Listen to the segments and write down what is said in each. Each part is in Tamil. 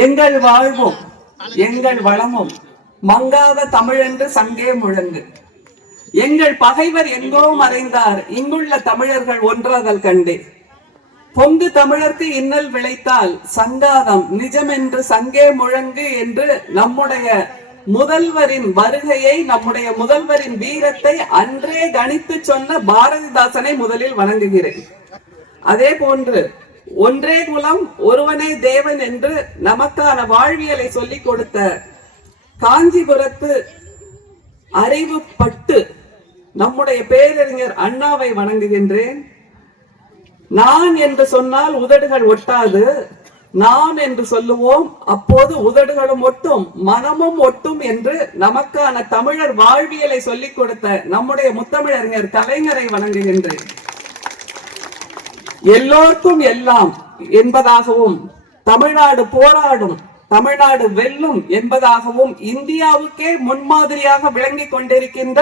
எங்கள் வாழ்வும் எங்கள் வளமும் மங்காத தமிழென்று சங்கே முழங்கு. எங்கள் பகைவர் எங்கோ மறைந்தார் இங்குள்ள தமிழர்கள் ஒன்றாதல் கண்டே. பொங்கு தமிழர்க்கு இன்னல் விளைத்தால் சங்காதம் நிஜமென்று சங்கே முழங்கு என்று நம்முடைய முதல்வரின் வருகையை நம்முடைய முதல்வரின் வீரத்தை அன்றே கணித்து சொன்ன பாரதிதாசனை முதலில் வணங்குகிறேன். அதே போன்று ஒன்றே குலம் ஒருவனே தேவன் என்று நமக்கான வாழ்வியலை சொல்லிக் கொடுத்த காஞ்சிபுரத்து அறிவு பட்டு நம்முடைய பேரறிஞர் அண்ணாவை வணங்குகின்றேன். நான் என்று சொன்னால் உதடுகள் ஒட்டாது. நான் என்று சொல்லுவோம் அப்போது உதடுகளும் ஒட்டும் மனமும் ஒட்டும் என்று நமக்கான தமிழர் வாழ்வியலை சொல்லிக் கொடுத்த நம்முடைய முத்தமிழறிஞர் கலைஞரை வணங்குகின்றேன். எல்லோருக்கும் எல்லாம் என்பதாகவும் தமிழ்நாடு போராடும் தமிழ்நாடு வெல்லும் என்பதாகவும் இந்தியாவுக்கே முன்மாதிரியாக விளங்கிக் கொண்டிருக்கின்ற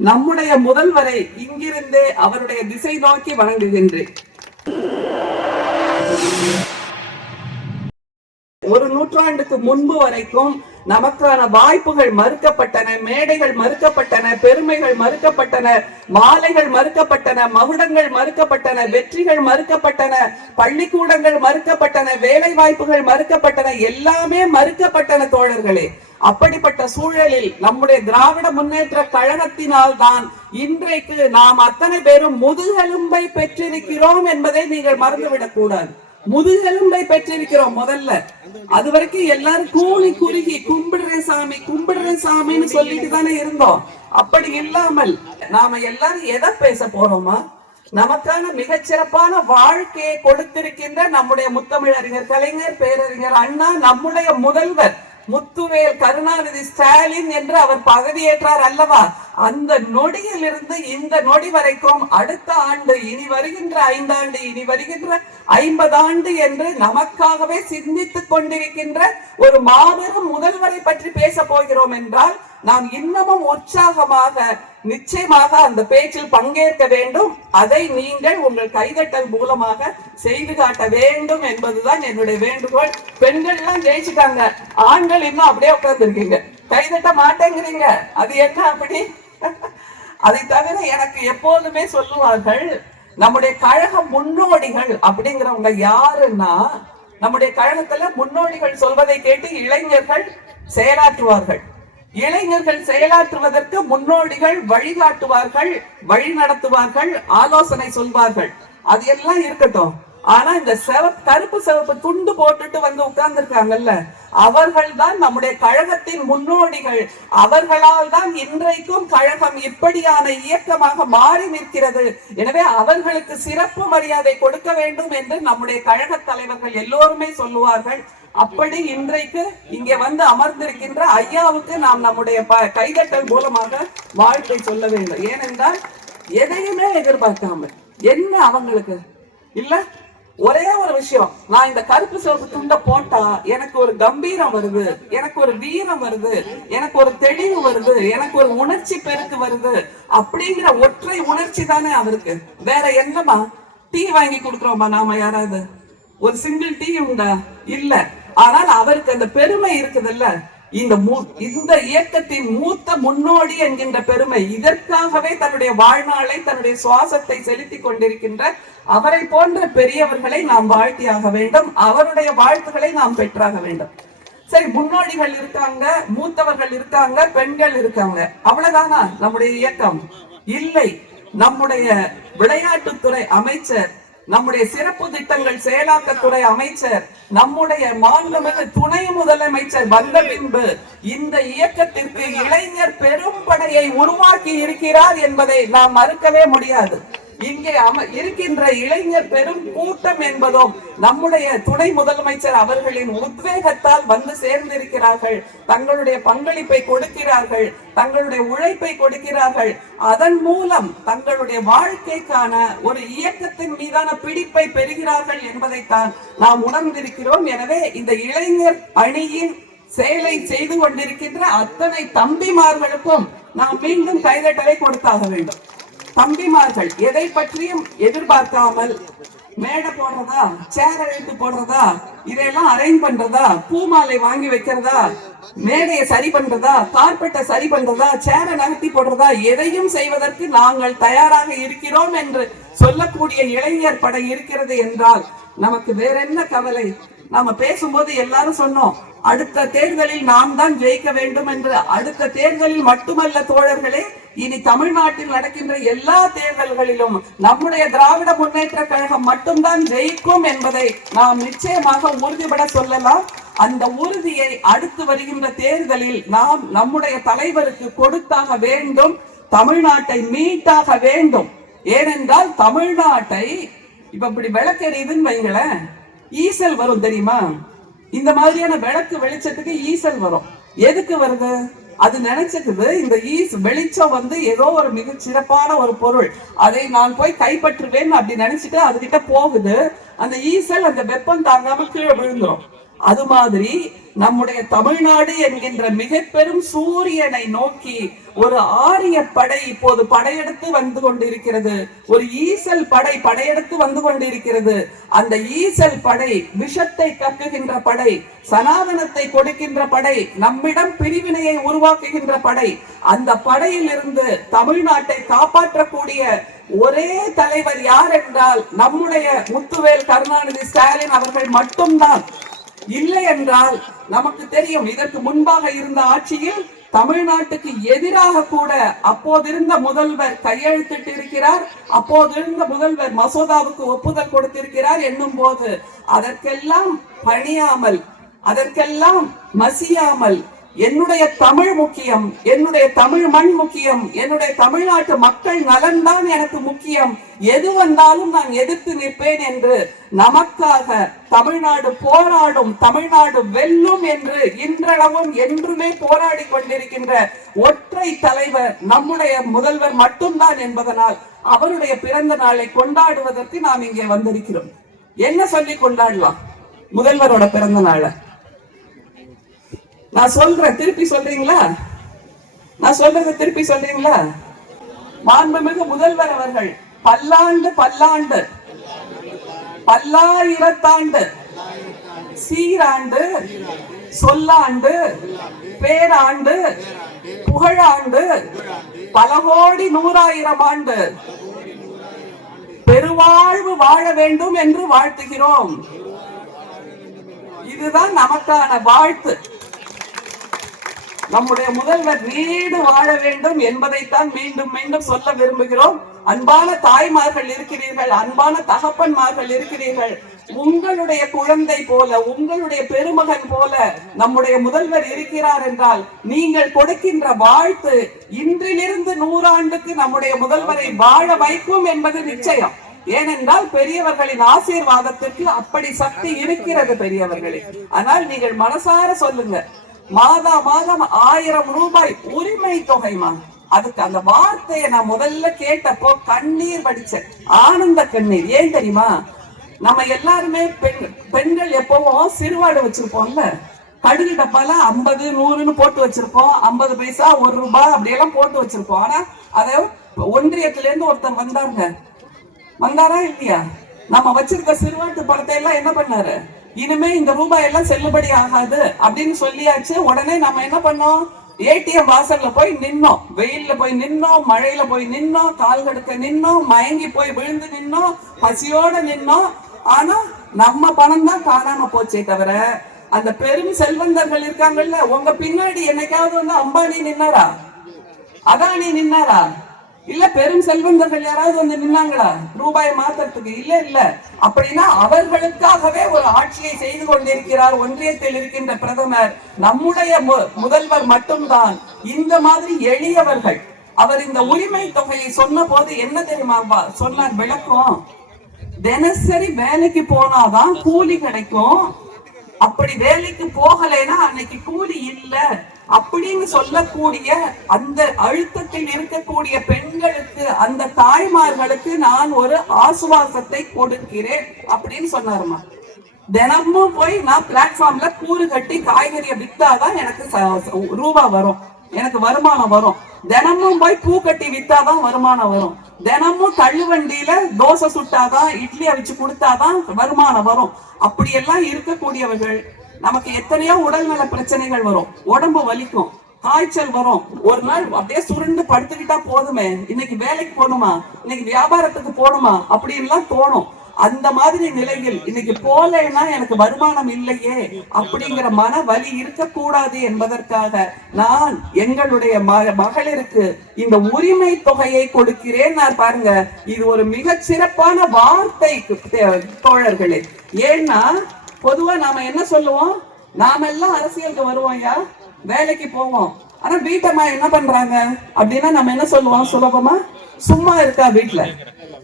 நம்முடைய முதல்வரை இங்கிருந்தே அவருடைய திசை நோக்கி வணங்குகின்றேன். ஒரு நூற்றாண்டுக்கு முன்பு வரைக்கும் நமக்கான வாய்ப்புகள் மறுக்கப்பட்டன மேடைகள் மறுக்கப்பட்டன பெருமைகள் மறுக்கப்பட்டன மாலைகள் மறுக்கப்பட்டன மகுடங்கள் மறுக்கப்பட்டன வெற்றிகள் மறுக்கப்பட்டன பள்ளிக்கூடங்கள் மறுக்கப்பட்டன வேலை வாய்ப்புகள் மறுக்கப்பட்டன எல்லாமே மறுக்கப்பட்டன தோழர்களே. அப்படிப்பட்ட சூழலில் நம்முடைய திராவிட முன்னேற்ற கழகத்தினால் தான் இன்றைக்கு நாம் அத்தனை பேரும் முதுகெலும்பை பெற்றிருக்கிறோம் என்பதை நீங்கள் மறந்துவிடக் கூடாது முதுகெலும்பை பெற்றிருக்கிறோம் முதல்ல. அது வரைக்கும் எல்லாரும் கூலி குறுகி கும்பிடுறேன் சாமி கும்பிடுறேன் சாமின்னு சொல்லிட்டு தானே இருந்தோம். அப்படி இல்லாமல் நாம எல்லாரும் எதை பேச போறோமா? நமக்கான மிகச்சிறப்பான வாழ்க்கையை கொடுத்திருக்கின்ற நம்முடைய முத்தமிழறிஞர் கலைஞர் பேரறிஞர் அண்ணா நம்முடைய முதல்வர். முத்துவேல் கருணாநிதி ஸ்டாலின் என்று அவர் பதவியேற்றார் அல்லவா? அந்த நொடியிலிருந்து இந்த நொடி வரைக்கும் அடுத்த ஆண்டு இனி வருகின்ற ஐந்தாண்டு இனி வருகின்ற ஐம்பது ஆண்டு என்று நமக்காகவே சிந்தித்துக் கொண்டிருக்கின்ற ஒரு மாபெரும் முதல்வரை பற்றி பேச போகிறோம் என்றால் நான் இன்னமும் உற்சாகமாக நிச்சயமாக அந்த பேச்சில் பங்கேற்க வேண்டும். அதை நீங்கள் உங்கள் கைதட்டல் மூலமாக செய்து காட்ட வேண்டும் என்பதுதான் என்னுடைய வேண்டுகோள். பெண்கள் எல்லாம் ஜெயிச்சுட்டாங்க. ஆண்கள் இன்னும் அப்படியே உட்கார்ந்துருக்கீங்க. கைதட்ட மாட்டேங்கிறீங்க. அது என்ன அப்படி? அதை தவிர எனக்கு எப்போதுமே சொல்லுவார்கள் நம்முடைய கழக முன்னோடிகள் அப்படிங்கிறவங்க யாருன்னா நம்முடைய கழகத்துல முன்னோடிகள் சொல்வதை கேட்டு இளைஞர்கள் செயலாற்றுவார்கள். இளைஞர்கள் செயலாற்றுவதற்கு முன்னோடிகள் வழிகாட்டுவார்கள் வழி நடத்துவார்கள் ஆலோசனை சொல்வார்கள். அது எல்லாம் இருக்கட்டும். ஆனா இந்த செவப்பு கருப்பு சிவப்பு துண்டு போட்டுட்டு வந்து உட்கார்ந்துருக்காங்கல்ல அவர்கள் தான் நம்முடைய கழகத்தின் முன்னோடிகள். அவர்களால் தான் இன்றைக்கும் கழகம் இப்படியான இயக்கமாக மாறி நிற்கிறது. எனவே அவர்களுக்கு சிறப்பு மரியாதை கொடுக்க வேண்டும் என்று நம்முடைய கழக தலைவர்கள் எல்லோருமே சொல்லுவார்கள். அப்படி இன்றைக்கு இங்கே வந்து அமர்ந்திருக்கின்ற ஐயாவுக்கு நாம் நம்முடைய ப- கைதட்டல் மூலமாக வாழ்க்கை சொல்ல வேண்டும். ஏனென்றால் எதையுமே எதிர்பார்க்காமல். என்ன அவங்களுக்கு? இல்ல? ஒரே ஒரு விஷயம். நான் இந்த கருப்பு சிவப்பு துண்டை போட்டா எனக்கு ஒரு கம்பீரம் வருது. எனக்கு ஒரு வீரம் வருது. எனக்கு ஒரு தெளிவு வருது. எனக்கு ஒரு உணர்ச்சி பெருக்கு வருது. அப்படிங்கிற ஒற்றை உணர்ச்சி தானே அவருக்கு. வேற என்னமா டீ வாங்கி கொடுக்குறோமா நாம யாராவது? ஒரு சிங்கிள் டீ உண்டா? இல்ல. ஆனால் அவருக்கு அந்த பெருமை இருக்குதுல்ல? இந்த மூ- இந்த இயக்கத்தின் மூத்த முன்னோடி என்கின்ற பெருமை இதற்காகவே தன்னுடைய வாழ்நாளை தன்னுடைய சுவாசத்தை செலுத்தி கொண்டிருக்கின்ற அவரை போன்ற பெரியவர்களை நாம் வாழ்த்தியாக வேண்டும். அவருடைய வாழ்த்துக்களை நாம் பெற்றாக வேண்டும். சரி முன்னோடிகள் இருக்காங்க மூத்தவர்கள் இருக்காங்க பெண்கள் இருக்காங்க. அவ்வளவுதானா நம்முடைய இயக்கம்? இல்லை. நம்முடைய விளையாட்டுத்துறை அமைச்சர் நம்முடைய சிறப்பு திட்டங்கள் செயலாக்கத்துறை அமைச்சர் நம்முடைய மாண்புமிகு துணை முதலமைச்சர் வந்த பின்பு இந்த இயக்கத்திற்கு இளைஞர் பெரும் படையை உருவாக்கி இருக்கிறார் என்பதை நாம் மறுக்கவே முடியாது. இங்கே அம இருக்கின்ற இளைஞர் பெரும் கூட்டம் என்பதும் நம்முடைய துணை முதலமைச்சர் அவர்களின் உத்வேகத்தால் வந்து சேர்ந்திருக்கிறார்கள். தங்களுடைய பங்களிப்பை கொடுக்கிறார்கள். தங்களுடைய உழைப்பை கொடுக்கிறார்கள். அதன் மூலம் தங்களுடைய வாழ்க்கைக்கான ஒரு இயக்கத்தின் மீதான பிடிப்பை பெறுகிறார்கள் என்பதைத்தான் நாம் உணர்ந்திருக்கிறோம். எனவே இந்த இளைஞர் அணியின் செயலை செய்து கொண்டிருக்கின்ற அத்தனை தம்பிமார்களுக்கும் நாம் மீண்டும் கைதட்டலை கொடுத்தாக வேண்டும். தம்பிமார்கள் எதை பற்றியும் எதிர்பார்க்காமல் மேடை போடுறதா சேர் அழைத்து போடுறதா இதையெல்லாம் அரேஞ்ச் பண்றதா பூமாலை வாங்கி வைக்கிறதா மேடையை சரி பண்றதா கார்பெட்டை சரி பண்றதா சேரை நகர்த்தி போடுறதா எதையும் செய்வதற்கு நாங்கள் தயாராக இருக்கிறோம் என்று சொல்லக்கூடிய இளைஞர் படை இருக்கிறது என்றால் நமக்கு வேற என்ன கவலை? நாம பேசும்போது எல்லாரும் சொன்னோம் அடுத்த தேர்தலில் நாம் தான் ஜெயிக்க வேண்டும் என்று. அடுத்த தேர்தலில் மட்டுமல்ல தோழர்களே இனி தமிழ்நாட்டில் நடக்கின்ற எல்லா தேர்தல்களிலும் நம்முடைய திராவிட முன்னேற்ற கழகம் மட்டும்தான் ஜெயிக்கும் என்பதை நாம் நிச்சயமாக உறுதிபட சொல்லலாம். அந்த உறுதியை அடுத்து வருகின்ற தேர்தலில் நாம் நம்முடைய தலைவருக்கு கொடுத்தாக வேண்டும் தமிழ்நாட்டை மீட்டாக வேண்டும். ஏனென்றால் தமிழ்நாட்டை இப்ப இப்படி விளக்கெறியுதுன்னு வைங்களேன் ஈசல் வரும் தெரியுமா? இந்த மாதிரியான விளக்கு வெளிச்சத்துக்கு ஈசல் வரும். எதுக்கு வருது? அது நினைச்சுக்குது இந்த ஈஸ் வெளிச்சம் வந்து ஏதோ ஒரு மிக சிறப்பான ஒரு பொருள். அதை நான் போய் கைப்பற்றுவேன் அப்படி நினைச்சிட்டு அதுகிட்ட போகுது. அந்த ஈசல் அந்த வெப்பம் தாங்காம கீழே விழுந்துரும். அது மாதிரி நம்முடைய தமிழ்நாடு என்கின்ற மிக பெரும் சூரியனை நோக்கி ஒரு ஆரிய படை இப்போது படையெடுத்து வந்து கொண்டிருக்கிறது. ஒரு ஈசல் படை படையெடுத்து வந்து கொண்டிருக்கிறது. அந்த ஈசல் படை விஷத்தை கக்குகின்ற படை சனாதனத்தை கொடுக்கின்ற படை நம்மிடம் பிரிவினையை உருவாக்குகின்ற படை. அந்த படையில் இருந்து தமிழ்நாட்டை காப்பாற்றக்கூடிய ஒரே தலைவர் யார் என்றால் நம்முடைய முத்துவேல் கருணாநிதி ஸ்டாலின் அவர்கள் மட்டும்தான். இல்லை என்றால் நமக்கு தெரியும் இதற்கு முன்பாக இருந்த ஆட்சியில் தமிழ்நாட்டுக்கு எதிராக கூட அப்போதிருந்த முதல்வர் கையெழுத்திட்டு இருக்கிறார் அப்போதிருந்த முதல்வர் மசோதாவுக்கு ஒப்புதல் கொடுத்திருக்கிறார் என்னும் போது. அதற்கெல்லாம் பணியாமல் அதற்கெல்லாம் மசியாமல் என்னுடைய தமிழ் முக்கியம் என்னுடைய தமிழ் மண் முக்கியம் என்னுடைய தமிழ்நாட்டு மக்கள் நலன்தான் எனக்கு முக்கியம். எது வந்தாலும் நான் எதிர்த்து நிற்பேன் என்று நமக்காக தமிழ்நாடு போராடும் தமிழ்நாடு வெல்லும் என்று இன்றளவும் என்றுமே போராடி கொண்டிருக்கின்ற ஒற்றை தலைவர் நம்முடைய முதல்வர் மட்டும்தான் என்பதனால் அவருடைய பிறந்த நாளை கொண்டாடுவதற்கு நாம் இங்கே வந்திருக்கிறோம். என்ன சொல்லி கொண்டாடலாம்? முதல்வரோட பிறந்த நாளை. நான் சொல்றேன் திருப்பி சொல்றீங்களா? நான் சொல்றத திருப்பி சொல்றீங்களா? மாண்புமிகு முதல்வர் அவர்கள் பல்லாண்டு பல்லாண்டு பல்லாயிரத்தாண்டு சீராண்டு சொல்லாண்டு பேராண்டு புகழாண்டு பல கோடி நூறாயிரம் ஆண்டு. பெருவாழ்வு வாழ வேண்டும் என்று வாழ்த்துகிறோம். இதுதான் நமக்கான வாழ்த்து. நம்முடைய முதல்வர் நீடு வாழ வேண்டும் என்பதைத்தான் மீண்டும் மீண்டும் சொல்ல விரும்புகிறோம். அன்பான தாய்மார்கள் இருக்கிறீர்கள் அன்பான தகப்பன்மார்கள் இருக்கிறீர்கள். உங்களுடைய குழந்தை போல உங்களுடைய பெருமகன் போல நம்முடைய முதல்வர் இருக்கிறார் என்றால் நீங்கள் கொடுக்கின்ற வாழ்த்து இன்றிலிருந்து நூறாண்டுக்கு நம்முடைய முதல்வரை வாழ வைக்கும் என்பது நிச்சயம். ஏனென்றால் பெரியவர்களின் ஆசீர்வாதத்திற்கு அப்படி சக்தி இருக்கிறது பெரியவர்களே. ஆனால் நீங்கள் மனசார சொல்லுங்க மாதா மாதம் ஆயிரம் ரூபாய் உரிமை தொகைமா அதுக்கு அந்த வார்த்தையை நான் முதல்ல கேட்டப்போ கண்ணீர் வடிச்சேன். ஆனந்த கண்ணீர். ஏன் தெரியுமா? நம்ம எல்லாருமே பெண் பெண்கள் எப்பவும் சிறுவாடு வச்சிருப்போம்ல. கடுகு டப்பால ஐம்பது நூறுன்னு போட்டு வச்சிருப்போம். ஐம்பது பைசா ஒரு ரூபாய் அப்படியெல்லாம் போட்டு வச்சிருப்போம். ஆனா அத ஒன்றியத்துல இருந்து ஒருத்தர் வந்தாங்க வந்தாரா இல்லையா? நம்ம வச்சிருக்க சிறுவாட்டு பணத்தை எல்லாம் என்ன பண்ணாரு? இனிமே இந்த ரூபாய் எல்லாம் செல்லுபடி ஆகாது அப்படின்னு சொல்லியாச்சு. உடனே நம்ம என்ன பண்ணோம்? ஏடிஎம் வாசல்ல போய் நின்னோம். வெயில்ல போய் நின்னோம் மழையில போய் நின்னோம் கால் கடுக்க நின்னோம் மயங்கி போய் விழுந்து நின்னோம் பசியோட நின்னோம். ஆனா நம்ம பணம் தான் காணாம போச்சே தவிர அந்த பெரும் செல்வந்தர்கள் இருக்காங்கல்ல உங்க பின்னாடி என்னைக்காவது வந்து அம்பானி நின்னாரா? அதானி நின்னாரா? இல்ல பெரும் செல்வந்தர்கள் யாராவது வந்து நின்னாங்களா? ரூபாய் மாத்துறதுக்கு? இல்ல இல்ல. அப்படின்னா அவர்களுக்காகவே ஒரு ஆட்சியை செய்து கொண்டிருக்கிறார் ஒன்றியத்தில் இருக்கின்ற பிரதமர். நம்முடைய மு- முதல்வர் மட்டும்தான். இந்த மாதிரி எளியவர்கள். அவர் இந்த உரிமை தொகையை சொன்ன போது என்ன தெரியுமா சொன்னார் விளக்கம். தினசரி வேலைக்கு போனாதான் கூலி கிடைக்கும். அப்படி வேலைக்கு போகலைன்னா அன்னைக்கு கூலி இல்ல. அப்படின்னு சொல்லக்கூடிய அந்த அழுத்தத்தில் இருக்கக்கூடிய பெண்களுக்கு அந்த தாய்மார்களுக்கு நான் ஒரு ஆசுவாசத்தை கொடுக்கிறேன் அப்படின்னு சொன்னாருமா. தினமும் போய் நான் பிளாட்ஃபார்ம்ல கூறு கட்டி காய்கறியை வித்தாதான் எனக்கு ரூபா வரும். எனக்கு வருமானம் வரும். தினமும் போய் பூ கட்டி வித்தாதான் வருமானம் வரும். தினமும் தள்ளுவண்டியில தோசை சுட்டாதான் இட்லி அவிச்சு கொடுத்தாதான் வருமானம் வரும். அப்படியெல்லாம் இருக்கக்கூடியவர்கள் நமக்கு எத்தனையோ உடல்நல பிரச்சனைகள் வரும். உடம்பு வலிக்கும். காய்ச்சல் வரும். ஒரு நாள் அப்படியே சுருண்டு படுத்துக்கிட்டா போதுமே. இன்னைக்கு வேலைக்கு போகணுமா? இன்னைக்கு வியாபாரத்துக்கு போகணுமா? அப்படின்லாம் தோணும். அந்த மாதிரி நிலையில் இன்னைக்கு போலேன்னா எனக்கு வருமானம் இல்லையே அப்படிங்கிற மன வலி இருக்கக்கூடாது என்பதற்காக நான் எங்களுடைய ம- மகளிருக்கு இந்த உரிமை தொகையை கொடுக்கிறேன். நான் பாருங்க இது ஒரு மிக சிறப்பான வார்த்தை தோழர்களே. ஏன்னா பொதுவா நாம என்ன சொல்லுவோம்? நாம எல்லாம் அரசியலுக்கு வருவோம் ஐயா. வேலைக்கு போவோம். ஆனா வீட்டம்மா என்ன பண்றாங்க? அப்படின்னா நம்ம என்ன சொல்லுவோம் சுலபமா? சும்மா இருக்கா வீட்டுல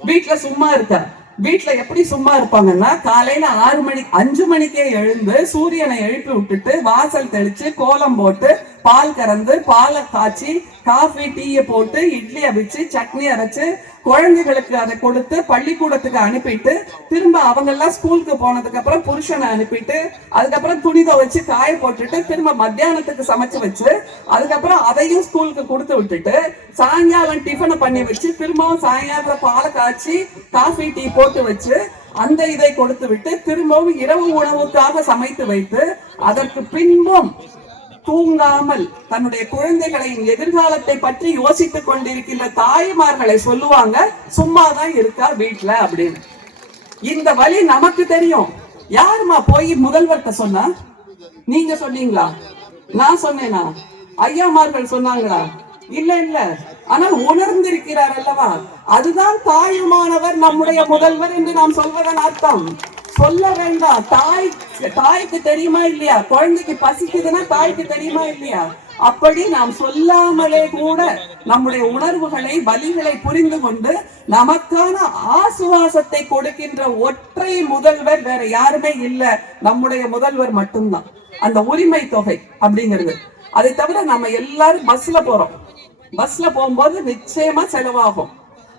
வீட்டுல சும்மா இருக்கா? வீட்டுல எப்படி சும்மா இருப்பாங்கன்னா காலையில ஆறு மணி அஞ்சு மணிக்கே எழுந்து சூரியனை எழுப்பி விட்டுட்டு வாசல் தெளிச்சு கோலம் போட்டு பால் கறந்து பாலை காய்ச்சி காஃபி டீயை போட்டு இட்லி அவிச்சு சட்னி அரைச்சு குழந்தைகளுக்கு அதை கொடுத்து பள்ளிக்கூடத்துக்கு அனுப்பிட்டு திரும்ப அவங்க எல்லாம் ஸ்கூலுக்கு போனதுக்கு அப்புறம் புருஷனை அனுப்பிட்டு அதுக்கப்புறம் துணி துவைச்சு காய போட்டுட்டு திரும்ப மத்தியானத்துக்கு சமைச்சு வச்சு அதுக்கப்புறம் அதையும் ஸ்கூலுக்கு கொடுத்து விட்டுட்டு சாயங்காலம் டிஃபனை பண்ணி வச்சு திரும்பவும் சாயங்காலம் பாலை காய்ச்சி காஃபி டீ போட்டு வச்சு அந்த இதை கொடுத்து விட்டு திரும்பவும் இரவு உணவுக்காக சமைத்து வைத்து அதற்கு பின்பும் தூங்காமல் தன்னுடைய குழந்தைகளின் எதிர்காலத்தை பற்றி யோசித்துக் கொண்டிருக்கின்ற தாய்மார்களை சொல்லுவாங்க சும்மாதான் இருக்கா வீட்டுல அப்படின்னு. இந்த வழி நமக்கு தெரியும். யாருமா போய் முதல்வர்கிட்ட சொன்னா? நீங்க சொன்னீங்களா? நான் சொன்னேனா? ஐயாமார்கள் சொன்னாங்களா? இல்ல இல்ல. ஆனால் உணர்ந்திருக்கிறார் அல்லவா? அதுதான் தாயுமானவர் நம்முடைய முதல்வர் என்று நாம் சொல்வதன் அர்த்தம். சொல்ல வேண்டாம். தாய் தாய்க்கு தெரியுமா இல்லையா? குழந்தைக்கு பசிக்குதுன்னா தாய்க்கு தெரியுமா இல்லையா? அப்படி நாம் சொல்லாமலே கூட நம்முடைய உணர்வுகளை வலிகளை புரிந்து கொண்டு நமக்கான ஆசுவாசத்தை கொடுக்கின்ற ஒற்றை முதல்வர் வேற யாருமே இல்ல. நம்முடைய முதல்வர் மட்டும்தான். அந்த உரிமை தொகை அப்படிங்கிறது. அதை தவிர நம்ம எல்லாரும் பஸ்ல போறோம். பஸ்ல போகும்போது நிச்சயமா செலவாகும்.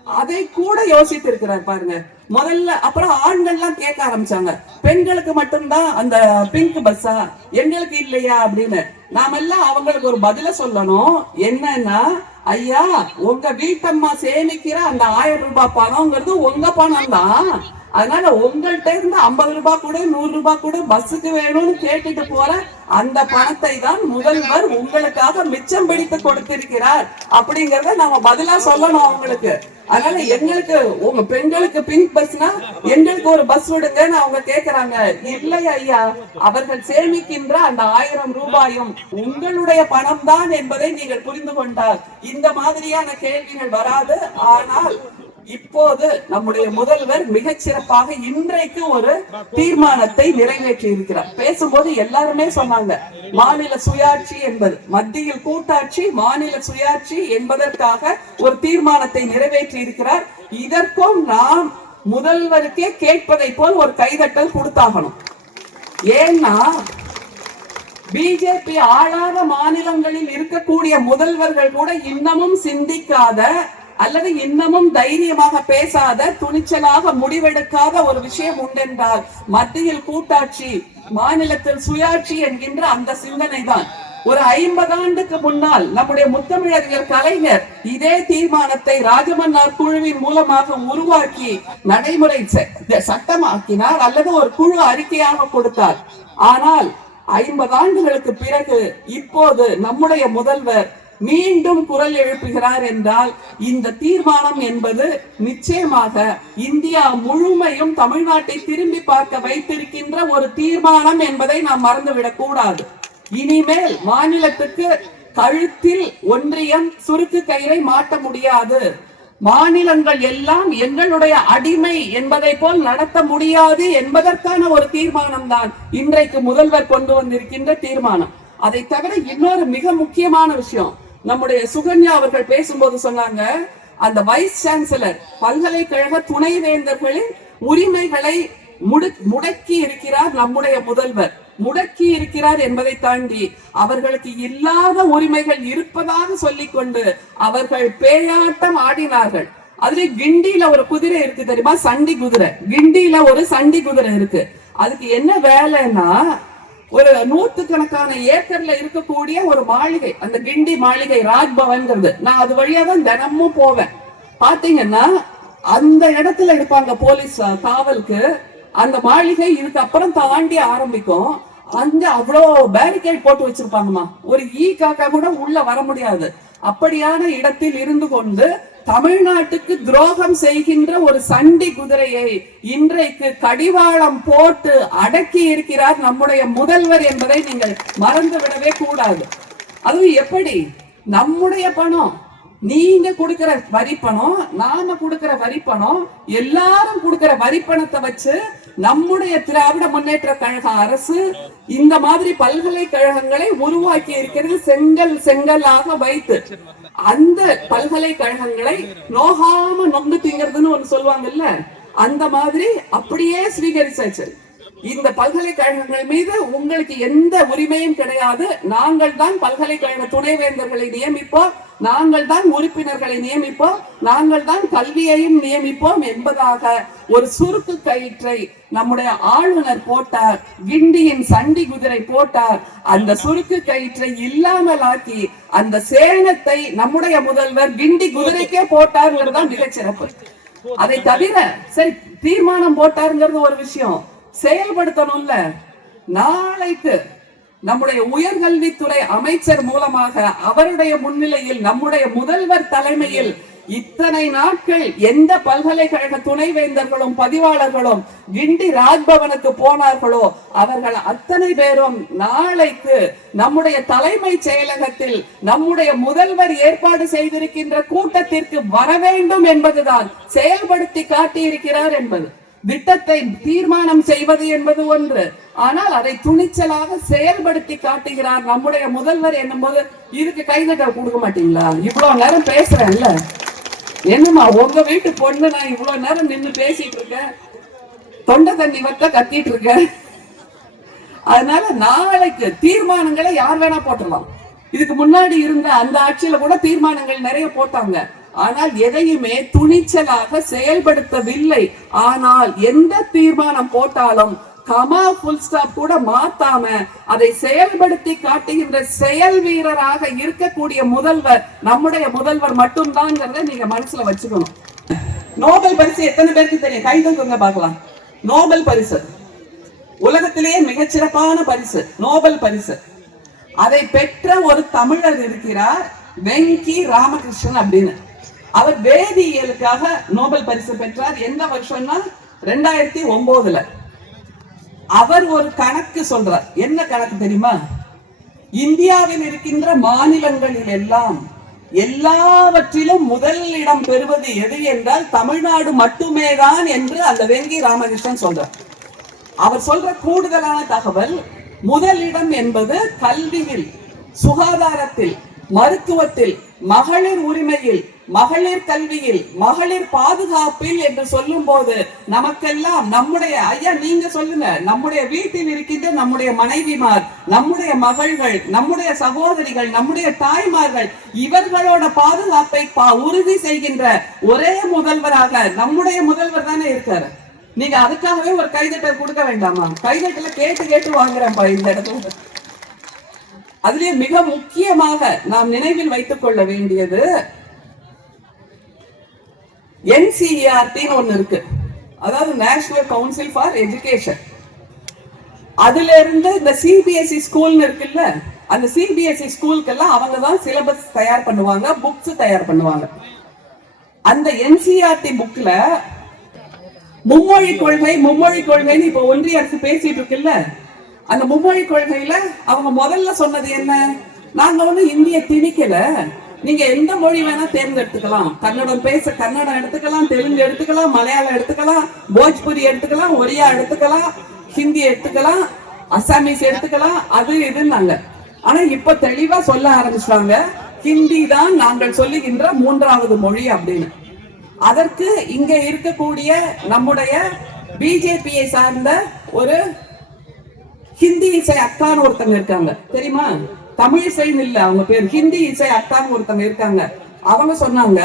அதை கூட யோசித்து இருக்கிறார் பாருங்க. முதல்ல அப்புறம் ஆண்கள்லாம் கேட்க ஆரம்பிச்சாங்க. பெண்களுக்கு மட்டும்தான் அந்த பிங்க் பஸ்ஸா எங்களுக்கு இல்லையா அப்படின்னு. நாம எல்லாம் அவங்களுக்கு ஒரு பதில சொல்லணும். என்னன்னா ஐயா உங்க வீட்டம்மா சேமிக்கிற அந்த ஆயிரம் ரூபாய் பணம்ங்கிறது உங்க பணம் தான் அதனால உங்கள்கிட்ட இருந்து ஐம்பது ரூபாய் கூட நூறு ரூபாய் கூட பஸ்ஸுக்கு வேணும்னு கேட்டுட்டு போற அந்த பணத்தை தான் முதல்வர் உங்களுக்காக மிச்சம் பிடித்து கொடுத்திருக்கிறார். அப்படிங்கறத நம்ம பதிலா சொல்லணும் அவங்களுக்கு. அதனால எங்களுக்கு உங்க பெண்களுக்கு பிங்க் பஸ்னா எங்களுக்கு ஒரு பஸ் விடுங்கன்னு அவங்க கேக்குறாங்க. இல்லை ஐயா அவர்கள் சேமிக்கின்ற அந்த ஆயிரம் ரூபாயும் உங்களுடைய பணம் தான் என்பதை நீங்கள் புரிந்து கொண்டால். இந்த மாதிரியான கேள்விகள் வராது. ஆனால் இப்போது நம்முடைய முதல்வர் மிகச் சிறப்பாக இன்றைக்கு ஒரு தீர்மானத்தை நிறைவேற்றி இருக்கிறார். பேசும்போது எல்லாருமே சொன்னாங்க மாநில சுயாட்சி என்பது மத்தியில் கூட்டாட்சி மாநில சுயாட்சி என்பதற்காக ஒரு தீர்மானத்தை நிறைவேற்றி இருக்கிறார். இதற்கும் நாம் முதல்வருக்கே கேட்பதை போல் ஒரு கைதட்டல் கொடுத்தாகணும். ஏன்னா பிஜேபி ஆளாத மாநிலங்களில் இருக்கக்கூடிய முதல்வர்கள் கூட இன்னமும் சிந்திக்காத அல்லது இன்னமும் தைரியமாக பேசாத துணிச்சலாக முடிவெடுக்காத ஒரு விஷயம் உண்டென்றால் மத்தியில் கூட்டாட்சி மாநிலத்தில் சுயாட்சி என்கின்ற அந்த சிந்தனை தான் ஒரு ஐம்பது ஆண்டுக்கு முன்னால் நம்முடைய முத்தமிழறிஞர் கலைஞர் இதே தீர்மானத்தை ராஜமன்னார் குழுவின் மூலமாக உருவாக்கி நடைமுறை சட்டமாக்கினார் அல்லது ஒரு குழு அறிக்கையாக கொடுத்தார். ஆனால் ஐம்பது ஆண்டுகளுக்கு பிறகு இப்போது நம்முடைய முதல்வர் மீண்டும் குரல் எழுப்புகிறார் என்றால் இந்த தீர்மானம் என்பது நிச்சயமாக இந்தியா முழுமையும் தமிழ்நாட்டை திரும்பி பார்க்க வைத்திருக்கின்ற ஒரு தீர்மானம் என்பதை நாம் மறந்துவிடக் கூடாது. இனிமேல் மாநிலத்துக்கு கழுத்தில் ஒன்றியம் சுருக்கு கயிறை மாட்ட முடியாது. மாநிலங்கள் எல்லாம் எங்களுடைய அடிமை என்பதை போல் நடத்த முடியாது என்பதற்கான ஒரு தீர்மானம் தான் இன்றைக்கு முதல்வர் கொண்டு வந்திருக்கின்ற தீர்மானம். அதை தவிர இன்னொரு மிக முக்கியமான விஷயம் நம்முடைய சுகன்யா அவர்கள் பேசும்போது சொன்னாங்க அந்த வைஸ் சான்சலர் பல்கலைக்கழக துணைவேந்தர்களின் உரிமைகளை முடக்கி இருக்கிறார் நம்முடைய முதல்வர். முடக்கி இருக்கிறார் என்பதை தாண்டி அவர்களுக்கு இல்லாத உரிமைகள் இருப்பதாக சொல்லிக்கொண்டு அவர்கள் பேயாட்டம் ஆடினார்கள். அதுல கிண்டியில ஒரு குதிரை இருக்கு தெரியுமா? சண்டி குதிரை கிண்டியில ஒரு சண்டி குதிரை இருக்கு. அதுக்கு என்ன வேலைன்னா ஒரு நூத்துக்கணக்கான ஏக்கர்ல இருக்கக்கூடிய ஒரு மாளிகை அந்த கிண்டி மாளிகை ராஜ்பவன்ங்கிறது. நான் அது வழியா தான் தினமும் போவேன். பாத்தீங்கன்னா அந்த இடத்துல இருப்பாங்க போலீஸ் காவலுக்கு. அந்த மாளிகை இதுக்கு அப்புறம் தாண்டி ஆரம்பிக்கும். அங்க அவ்வளோ பேரிகேட் போட்டு வச்சிருப்பாங்கம்மா. ஒரு ஈ காக்கா கூட உள்ள வர முடியாது. அப்படியான இடத்தில் இருந்து கொண்டு தமிழ்நாட்டுக்கு துரோகம் செய்கின்ற ஒரு சண்டி குதிரையை இன்றைக்கு கடிவாளம் போட்டு அடக்கி இருக்கிறார் நம்முடைய முதல்வர் என்பதை நீங்கள் மறந்து விடவே கூடாது. அதுவும் எப்படி? நம்முடைய பணம். நீங்க கொடுக்கிற வரி பணம் நாம கொடுக்கிற வரி பணம் எல்லாரும் கொடுக்கிற வரி பணத்தை வச்சு நம்முடைய திராவிட முன்னேற்ற கழக அரசு இந்த மாதிரி பல்கலைக்கழகங்களை உருவாக்கி இருக்கிறது செங்கல் செங்கலாக வைத்து. அந்த பல்கலைக்கழகங்களை நோகாம நொந்து திங்கிறதுன்னு ஒண்ணு சொல்லுவாங்கல்ல அந்த மாதிரி அப்படியே ஸ்வீகரிச்சாச்சு. இந்த பல்கலைக்கழகங்கள் மீது உங்களுக்கு எந்த உரிமையும் கிடையாது. நாங்கள் தான் பல்கலைக்கழக துணைவேந்தர்களை நியமிப்போம். நாங்கள் தான் உறுப்பினர்களை நியமிப்போம். நாங்கள் தான் கல்வியையும் நியமிப்போம் என்பதாக ஒரு சுருக்கு கயிற்றை நம்முடைய ஆளுநர் போட்டார். கிண்டியின் சண்டி குதிரை போட்டார். அந்த சுருக்கு கயிற்றை இல்லாமலாக்கி அந்த சேனத்தை நம்முடைய முதல்வர் கிண்டி குதிரைக்கே போட்டார்ங்கிறதுதான் மிகச்சிறப்பு. அதை தவிர சரி தீர்மானம் போட்டாருங்கிறது ஒரு விஷயம். செயல்படுத்தணும்ல. நாளைக்கு நம்முடைய உயர்கல்வித்துறை அமைச்சர் மூலமாக அவருடைய முன்னிலையில் நம்முடைய முதல்வர் தலைமையில் இத்தனை நாட்கள் எந்த பல்கலைக்கழக துணைவேந்தர்களும் பதிவாளர்களும் கிண்டி ராஜ்பவனுக்கு போனார்களோ அவர்கள் அத்தனை பேரும் நாளைக்கு நம்முடைய தலைமை செயலகத்தில் நம்முடைய முதல்வர் ஏற்பாடு செய்திருக்கின்ற கூட்டத்திற்கு வர வேண்டும் என்பதுதான் செயல்படுத்தி காட்டியிருக்கிறார் என்பது. திட்டத்தை தீர்மானம் செய்வது என்பது ஒன்று. ஆனால் அதை துணிச்சலாக செயல்படுத்தி காட்டுகிறார் நம்முடைய முதல்வர் என்னும் போது இதுக்கு கைதட்டல் கொடுக்க மாட்டீங்களா? இவ்வளவு நேரம் பேசுறேன்ல. என்னம்மா உங்க வீட்டு பொண்ணு நான் இவ்வளவு நேரம் நின்னு பேசிட்டு இருக்கேன். தொண்டை தண்ணி வத்த கத்திட்டு இருக்கேன். அதனால நாளைக்கு தீர்மானங்களை யார் வேணா போட்டுடலாம். இதுக்கு முன்னாடி இருந்த அந்த ஆட்சியில கூட தீர்மானங்கள் நிறைய போட்டாங்க. ஆனால் எதையுமே துணிச்சலாக செயல்படுத்தவில்லை. ஆனால் எந்த தீர்மானம் போட்டாலும் கமா புல் ஸ்டாப் கூட மாத்தாம அதை செயல்படுத்தி காட்டுகின்ற செயல் வீரராக இருக்கக்கூடிய முதல்வர் நம்முடைய முதல்வர் மட்டும்தாங்கிறத நீங்க மனசுல வச்சுக்கணும். நோபல் பரிசு எத்தனை பேருக்கு தெரியும்? கைதொங்க பார்க்கலாம். நோபல் பரிசு. உலகத்திலேயே மிகச்சிறப்பான பரிசு. நோபல் பரிசு. அதை பெற்ற ஒரு தமிழர் இருக்கிறார் வெங்கி ராமகிருஷ்ணன் அப்படின்னு. அவர் வேதியியலுக்காக நோபல் பரிசு பெற்றார். எந்த வருஷம்னா ரெண்டாயிரத்தி ஒன்பதுல அவர் ஒரு கணக்கு சொல்றார். என்ன கணக்கு தெரியுமா? இந்தியாவில் இருக்கின்ற மாநிலங்களில் எல்லாம் எல்லாவற்றிலும் முதல் இடம் பெறுவது எது என்றால் தமிழ்நாடு மட்டுமே தான் என்று அந்த வெங்கி ராமகிருஷ்ணன் சொல்றார். அவர் சொல்ற கூடுதலான தகவல் முதலிடம் என்பது கல்வியில் சுகாதாரத்தில் மருத்துவத்தில் மகளிர் உரிமையில் மகளிர் கல்வியில் மகளிர் பாதுகாப்பில் என்று சொல்லும் போது நமக்கெல்லாம் நம்முடைய ஐயா நீங்க சொல்லுங்க. நம்முடைய வீட்டில் இருக்கின்ற நம்முடைய மனைவிமார் நம்முடைய மகள்கள் நம்முடைய சகோதரிகள் நம்முடைய தாய்மார்கள் இவர்களோட பாதுகாப்பை பா- உறுதி செய்கின்ற ஒரே முதல்வராக நம்முடைய முதல்வர் தானே இருக்காரு. நீங்க அதுக்காகவே ஒரு கைதட்டல் கொடுக்க வேண்டாமா? கைதட்டல கேட்டு கேட்டு வாங்குறேன்ப்பா இந்த இடத்துல. அதுலயே மிக முக்கியமாக நாம் நினைவில் வைத்துக் கொள்ள வேண்டியது என்சிஇஆர்டின்னு ஒன்று இருக்கு. அதாவது நேஷனல் கவுன்சில் ஃபார் எஜுகேஷன் அதுல இருந்து இந்த சிபிஎஸ்இ ஸ்கூல்னு இருக்குல்ல அந்த சிபிஎஸ்இ ஸ்கூலுக்கெல்லாம் அவங்க தான் சிலபஸ் தயார் பண்ணுவாங்க புக்ஸ் தயார் பண்ணுவாங்க. அந்த என்சிஆர்டி புக்ல மும்மொழி கொள்கை மும்மொழி கொள்கைன்னு இப்போ ஒன்றிய அரசு பேசிட்டு இருக்குல்ல அந்த மும்மொழி கொள்கையில அவங்க முதல்ல சொன்னது என்ன? நாங்க ஒண்ணு இந்திய திணிக்கல. நீங்க எந்த மொழி வேணா தேர்ந்தெடுத்துக்கலாம். கன்னடம் பேச கன்னடம் எடுத்துக்கலாம் தெலுங்கு எடுத்துக்கலாம் மலையாளம் எடுத்துக்கலாம் போஜ்புரி எடுத்துக்கலாம் ஒரியா எடுத்துக்கலாம் ஹிந்தி எடுத்துக்கலாம் அசாமீஸ் எடுத்துக்கலாம் அது இதுன்னாங்க. ஆனா இப்ப தெளிவா சொல்ல ஆரம்பிச்சிட்டாங்க. ஹிந்தி தான் நாங்கள் சொல்லுகின்ற மூன்றாவது மொழி அப்படின்னு. அதற்கு இங்க இருக்கக்கூடிய நம்முடைய பிஜேபியை சார்ந்த ஒரு ஹிந்தி இசை அக்கான்னு ஒருத்தங்க இருக்காங்க. தெரியுமா? தமிழ் இசைன்னு இல்ல அவங்க பேர் ஹிந்தி இசை அத்தான்னு ஒருத்தங்க இருக்காங்க. அவங்க சொன்னாங்க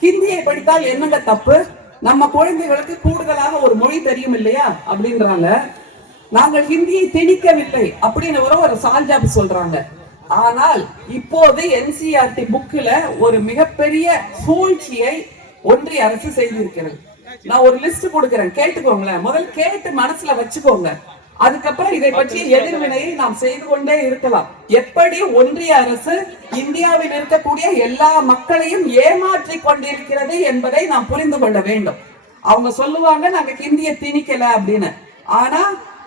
ஹிந்தியை படித்தால் என்னங்க தப்பு? நம்ம குழந்தைகளுக்கு கூடுதலாக ஒரு மொழி தெரியும் இல்லையா? அப்படின்றாங்க. நாங்கள் ஹிந்தியை திணிக்கவில்லை அப்படின்னு ஒரு ஒரு சால்ஜாப் சொல்றாங்க. ஆனால் இப்போது என்சிஆர்டி புக்ல ஒரு மிகப்பெரிய சூழ்ச்சியை ஒன்றிய அரசு செய்திருக்கிறது. நான் ஒரு லிஸ்ட் கொடுக்குறேன் கேட்டுக்கோங்களேன். முதல் கேட்டு மனசுல வச்சுக்கோங்க. அதுக்கப்புறம் இதை பற்றி எதிர்வினையை நாம் செய்து கொண்டே இருக்கலாம். எப்படி ஒன்றிய அரசு இந்தியாவில் இருக்கக்கூடிய எல்லா மக்களையும் ஏமாற்றி கொண்டிருக்கிறது என்பதை நாம் புரிந்து கொள்ள வேண்டும். அவங்க சொல்லுவாங்க நாங்க ஹிந்தியை திணிக்கல அப்படின்னு. ஆனா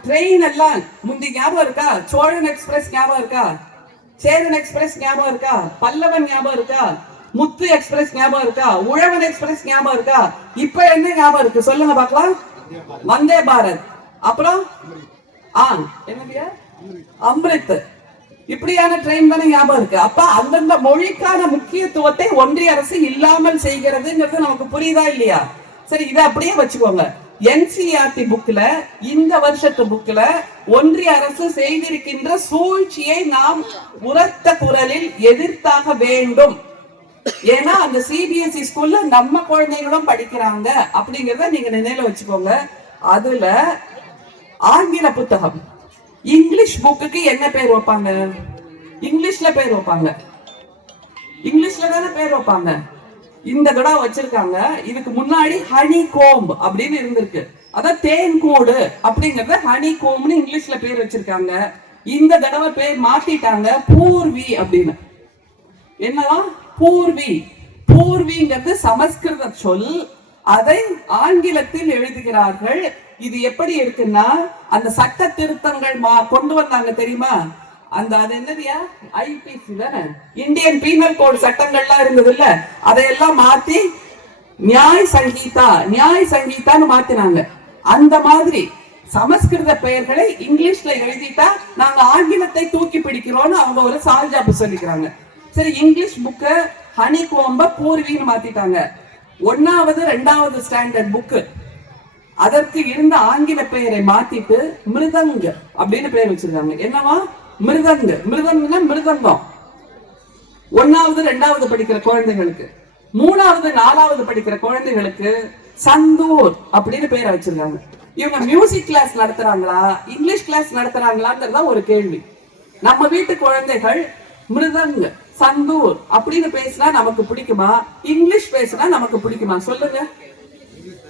ட்ரெயின் எல்லாம் முந்தி ஞாபகம் இருக்கா? சோழன் எக்ஸ்பிரஸ் ஞாபகம் இருக்கா? சேரன் எக்ஸ்பிரஸ் ஞாபகம் இருக்கா? பல்லவன் ஞாபகம் இருக்கா? முத்து எக்ஸ்பிரஸ் ஞாபகம் இருக்கா? உழவன் எக்ஸ்பிரஸ் ஞாபகம் இருக்கா? இப்ப என்ன ஞாபகம் இருக்கு? சொல்லுங்க பார்க்கலாம். வந்தே பாரத். அப்புறம்? ஆ என்னங்க அம்ரித் இப்படியான ட்ரெயின் தானே ஞாபகம் இருக்கு. அப்ப அந்தந்த மொழிக்கான முக்கியத்துவத்தை ஒன்றிய அரசு இல்லாமல் செய்கிறதுங்கிறது நமக்கு புரியுதா இல்லையா? சரி இதை அப்படியே வச்சுக்கோங்க. என்சிஆர்டி புக்ல இந்த வருஷத்து புக்ல ஒன்றிய அரசு செய்திருக்கின்ற சூழ்ச்சியை நாம் உரத்த குரலில் எதிர்த்தாக வேண்டும். ஏன்னா அந்த சிபிஎஸ்இ ஸ்கூல்ல நம்ம குழந்தைகளும் படிக்கிறாங்க. அப்படிங்கறத நீங்க நினைவுல வச்சுக்கோங்க. அதுல ஆங்கில புத்தகம். இங்கிலீஷ் புக்குக்கு என்ன பேர் வைப்பாங்க? இங்கிலீஷ்ல பேர் வைப்பாங்க. இங்கிலீஷ்ல தானே பேர் வைப்பாங்க. இந்த தடவை வச்சிருக்காங்க. இதுக்கு முன்னாடி ஹனி கோம்ப் அப்படின்னு இருந்திருக்கு. அதான் தேன் கோடு அப்படிங்கறத ஹனி கோம்னு இங்கிலீஷ்ல பேர் வச்சிருக்காங்க. இந்த தடவை பேர் மாத்திட்டாங்க பூர்வி அப்படின்னு. என்னதான்? பூர்வி. பூர்விங்கிறது சமஸ்கிருத சொல். அதை ஆங்கிலத்தில் எழுதுகிறார்கள். இது எப்படி இருக்குன்னா அந்த சட்ட திருத்தங்கள் மா- கொண்டு வந்தாங்க தெரியுமா? அந்த அது என்னதுயா? ஐபிசி தானே? இந்தியன் பீனல் கோட் சட்டங்கள்லாம் இருந்தது இல்ல அதையெல்லாம் மாத்தி நியாய் சங்கீதா நியாய் சங்கீதான்னு மாத்தினாங்க. அந்த மாதிரி சமஸ்கிருத பெயர்களை இங்கிலீஷ்ல எழுதிட்டா நாங்க ஆங்கிலத்தை தூக்கி பிடிக்கிறோம்னு அவங்க ஒரு சால்ஜாப்பு சொல்லிக்கிறாங்க. சரி இங்கிலீஷ் புக்க ஹனி கோம்ப பூர்வின்னு மாத்திட்டாங்க. ஒன்னாவது ரெண்டாவது ஸ்டாண்டர்ட் புக்கு அதற்கு இருந்த ஆங்கில பெயரை மாத்திட்டு மிருதங்க அப்படின்னு பெயர் வச்சிருக்காங்க. என்னவா? மிருதங்க. மிருதங்கனா மிருதங்கம். ஒன்னாவது ரெண்டாவது படிக்கிற குழந்தைகளுக்கு. மூணாவது நாலாவது படிக்கிற குழந்தைகளுக்கு சந்தூர் அப்படின்னு பேரை வச்சிருக்காங்க. இவங்க மியூசிக் கிளாஸ் நடத்துறாங்களா? இங்கிலீஷ் கிளாஸ் நடத்துறாங்களாங்கிறதா ஒரு கேள்வி. நம்ம வீட்டு குழந்தைகள் மிருதங்க சந்தூர் அப்படின்னு பேசினா நமக்கு பிடிக்குமா? இங்கிலீஷ் பேசினா நமக்கு பிடிக்குமா? சொல்லுங்க.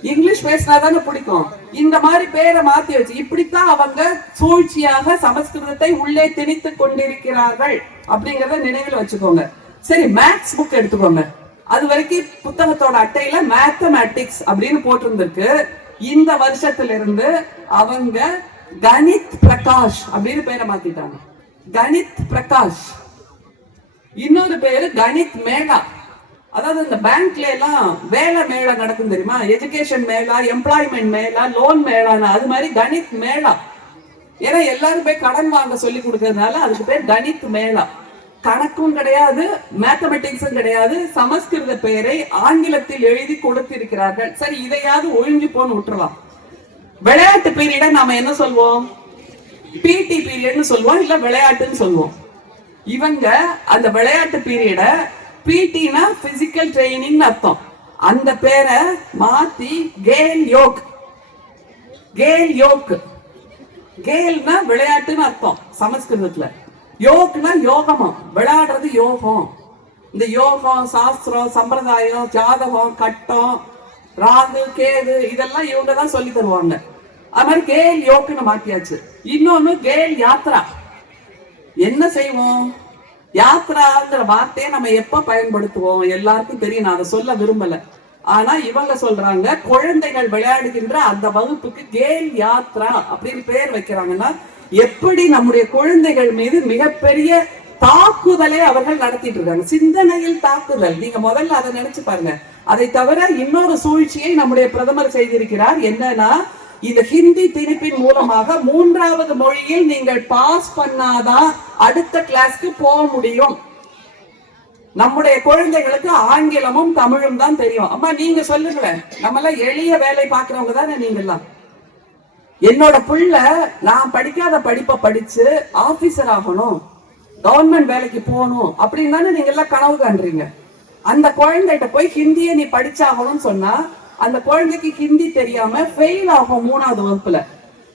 இங்கிலீஷ் பேசினா தானே பிடிக்கும். இந்த மாதிரி பேரை மாத்தி வச்சு இப்படித்தான் அவங்க சூழ்ச்சியாக சமஸ்கிருதத்தை உள்ளே திணித்து கொண்டிருக்கிறார்கள் அப்படிங்கறத நினைவில் வச்சுக்கோங்க. சரி மேத்ஸ் புக் எடுத்துக்கோங்க. அது வரைக்கும் புத்தகத்தோட அட்டையில மேத்தமேட்டிக்ஸ் அப்படின்னு போட்டிருந்திருக்கு. இந்த வருஷத்துல இருந்து அவங்க கணித் பிரகாஷ் அப்படின்னு பேரை மாத்திட்டாங்க. கணித் பிரகாஷ். இன்னொரு பேரு கணித் மேளா. அதாவது இந்த பேங்க்ல எல்லாம் வேலை மேளா நடக்கும் தெரியுமா? Education mela employment mela loan மேளான்னு அது மாதிரி கணித் மேளா. ஏன்னா எல்லாரும் போய் கடன் வாங்க சொல்லி கொடுக்கறதுனால அதுக்கு பேர் கணித் மேளா. கணக்கும் கிடையாது மேத்தமெட்டிக்ஸும் கிடையாது சமஸ்கிருத பெயரை ஆங்கிலத்தில் எழுதி கொடுத்திருக்கிறார்கள். சரி இதையாவது ஒழிஞ்சு போன்னு விட்டுறலாம். விளையாட்டு பீரியட நாம என்ன சொல்வோம்? பிடி பீரியட்னு சொல்லுவோம் இல்ல விளையாட்டுன்னு சொல்லுவோம் இவங்க அந்த விளையாட்டு பீரியட பிடினா பிசிக்கல் ட்ரைனிங் அர்த்தம். அந்த பேரை மாத்தி கேல் யோக் கேல் யோக் கேல்னா விளையாட்டுன்னு அர்த்தம் சமஸ்கிருதத்துல. யோக்னா யோகமா விளையாடுறது யோகம். இந்த யோகம் சாஸ்திரம் சம்பிரதாயம் ஜாதகம் கட்டம் ராகு கேது இதெல்லாம் இவங்க தான் சொல்லி தருவாங்க. அது மாதிரி கேல் யோக்குன்னு மாத்தியாச்சு. இன்னொன்னு கேல் யாத்ரா என்ன செய்வோம்? யாத்ராங்கிற வார்த்தையை நம்ம எப்ப பயன்படுத்துவோம்? எல்லாருக்கும் தெரியும். நான் அதை சொல்ல விரும்பல. ஆனா இவங்க சொல்றாங்க குழந்தைகள் விளையாடுகின்ற அந்த வகுப்புக்கு கேல் யாத்ரா அப்படின்னு பேர் வைக்கிறாங்கன்னா எப்படி நம்முடைய குழந்தைகள் மீது மிகப்பெரிய தாக்குதலை அவர்கள் நடத்திட்டு இருக்காங்க. சிந்தனையில் தாக்குதல். நீங்க முதல்ல அதை நினைச்சு பாருங்க. அதை தவிர இன்னொரு சூழ்ச்சியை நம்முடைய பிரதமர் செய்திருக்கிறார். என்னன்னா இந்த ஹிந்தி திணிப்பின் மூலமாக மூன்றாவது மொழியில் நீங்கள் பாஸ் பண்ணாதான் அடுத்த கிளாஸ்க்கு போக முடியும். நம்முடைய குழந்தைகளுக்கு ஆங்கிலமும் தமிழும் தான் தெரியும். அம்மா நீங்க சொல்லுங்களேன். நம்ம எல்லாம் எளிய வேலை பார்க்கறவங்க தானே நீங்கெல்லாம். என்னோட புள்ள நான் படிக்காத படிப்பை படிச்சு ஆபீசர் ஆகணும். கவர்மெண்ட் வேலைக்கு போகணும் அப்படின்னு தானே நீங்க எல்லாம் கனவு காண்றீங்க. அந்த குழந்தைகிட்ட போய் ஹிந்தியை நீ படிச்சாகணும்னு சொன்னா அந்த குழந்தைக்கு ஹிந்தி தெரியாம ஃபெயில் ஆகும் மூணாவது வகுப்புல.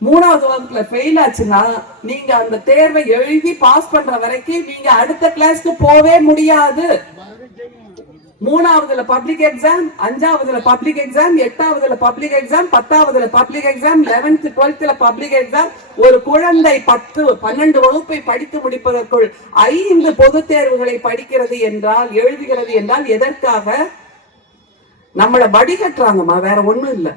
மூணாவது வகுப்புல ஃபெயில் ஆச்சுன்னா நீங்க அந்த தேர்வை எழுதி பாஸ் பண்ற வரைக்கும் நீங்க அடுத்த கிளாஸ்க்கு போவே முடியாது. மூணாவதுல பப்ளிக் எக்ஸாம் அஞ்சாவதுல பப்ளிக் எக்ஸாம் எட்டாவதுல பப்ளிக் எக்ஸாம் பத்தாவதுல பப்ளிக் எக்ஸாம் லெவன்த் டுவெல்த்ல பப்ளிக் எக்ஸாம் ஒரு குழந்தை பத்து பன்னெண்டு வகுப்பை படித்து முடிப்பதற்குள் ஐந்து பொது தேர்வுகளை படிக்கிறது என்றால் எழுதுகிறது என்றால் எதற்காக? நம்மளை வடிகட்டுறாங்கம்மா வேற ஒண்ணும் இல்ல.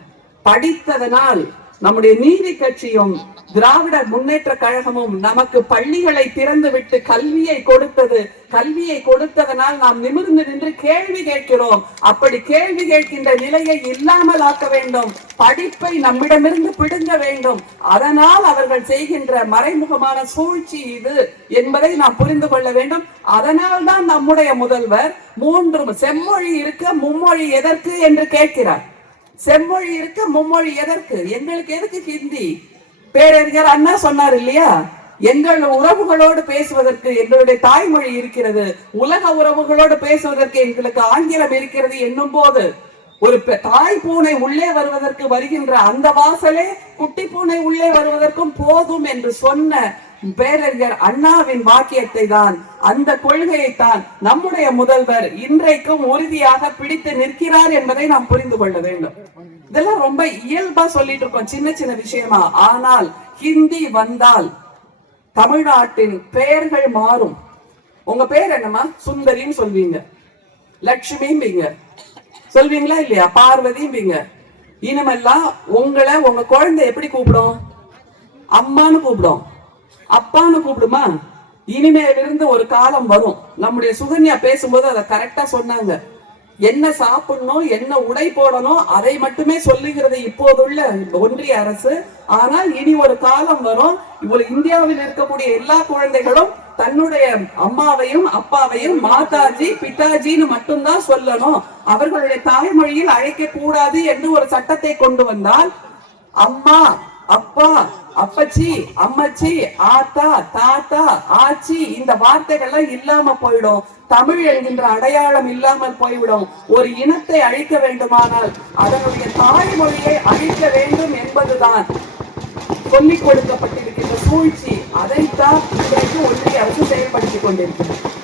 படித்ததனால் நம்முடைய நீதி கட்சியும் திராவிட முன்னேற்ற கழகமும் நமக்கு பள்ளிகளை திறந்து விட்டு கல்வியை கொடுத்தது கல்வியை கொடுத்ததனால் நாம் நிமிர்ந்து நின்று கேள்வி கேட்கிறோம். அப்படி கேள்வி கேட்கின்ற நிலையை இல்லாமல் ஆக்க வேண்டும். படிப்பை நம்மிடமிருந்து பிடுங்க வேண்டும். அதனால் அவர்கள் செய்கின்ற மறைமுகமான சூழ்ச்சி இது என்பதை நாம் புரிந்து கொள்ள வேண்டும். அதனால் தான் நம்முடைய முதல்வர் மூன்று செம்மொழி இருக்க மும்மொழி எதற்கு என்று கேட்கிறார். செம்மொழி இருக்க மும்மொழி எதற்கு? எங்களுக்கு எதுக்கு ஹிந்தி? பேரறிஞர் அண்ணா சொன்னார் இல்லையா? எங்கள் உறவுகளோடு பேசுவதற்கு எங்களுடைய தாய்மொழி இருக்கிறது. உலக உறவுகளோடு பேசுவதற்கு எங்களுக்கு ஆங்கிலம் இருக்கிறது என்னும் போது ஒரு பெ- தாய் பூனை உள்ளே வருவதற்கு வருகின்ற அந்த வாசலே குட்டி பூனை உள்ளே வருவதற்கும் போதும் என்று சொன்ன பேரறிஞர் அண்ணாவின் வாக்கியத்தை தான் அந்த கொள்கையை தான் நம்முடைய முதல்வர் இன்றைக்கும் உறுதியாக பிடித்து நிற்கிறார் என்பதை நாம் புரிந்து கொள்ள வேண்டும். இதெல்லாம் ரொம்ப இயல்பா சொல்லிட்டு இருக்கோம் சின்ன சின்ன விஷயமா. ஆனால் ஹிந்தி வந்தால் தமிழ்நாட்டின் பெயர்கள் மாறும். உங்க பேர் என்னமா சுந்தரின்னு சொல்வீங்க. லட்சுமிம்பீங்க சொல்வீங்களா இல்லையா? பார்வதிம்பீங்க இனிமெல்லாம் உங்களை உங்க குழந்தை எப்படி கூப்பிடும்? அம்மான்னு கூப்பிடும். அப்பான்னு கூப்பிடுமா? இனிமேலிருந்து ஒரு காலம் வரும். நம்முடைய சுகன்யா பேசும்போது அதை கரெக்டா சொன்னாங்க. என்ன சாப்பிடணும் என்ன உடை போடணும் அதை மட்டுமே சொல்லுகிறது இப்போதுள்ள ஒன்றிய அரசு. ஆனால் இனி ஒரு காலம் வரும். இவ்வளவு இந்தியாவில் இருக்கக்கூடிய எல்லா குழந்தைகளும் தன்னுடைய அம்மாவையும் அப்பாவையும் மாதாஜி பிதாஜின்னு மட்டும்தான் சொல்லணும். அவர்களுடைய தாய்மொழியில் அழைக்க கூடாது என்று ஒரு சட்டத்தை கொண்டு வந்தால் அம்மா அப்பா அப்பச்சி அம்மச்சி ஆத்தா தாத்தா ஆச்சி இந்த வார்த்தைகள்லாம் இல்லாம போயிடும். தமிழ் என்கின்ற அடையாளம் இல்லாமல் போய்விடும். ஒரு இனத்தை அழிக்க வேண்டுமானால் அதனுடைய தாய்மொழியை அழிக்க வேண்டும் என்பதுதான் சொல்லிக் கொடுக்கப்பட்டிருக்கின்ற சூழ்ச்சி. அதைத்தான் இன்றைக்கு ஒன்றிய அரசு செயல்படுத்திக் கொண்டிருக்கிறது.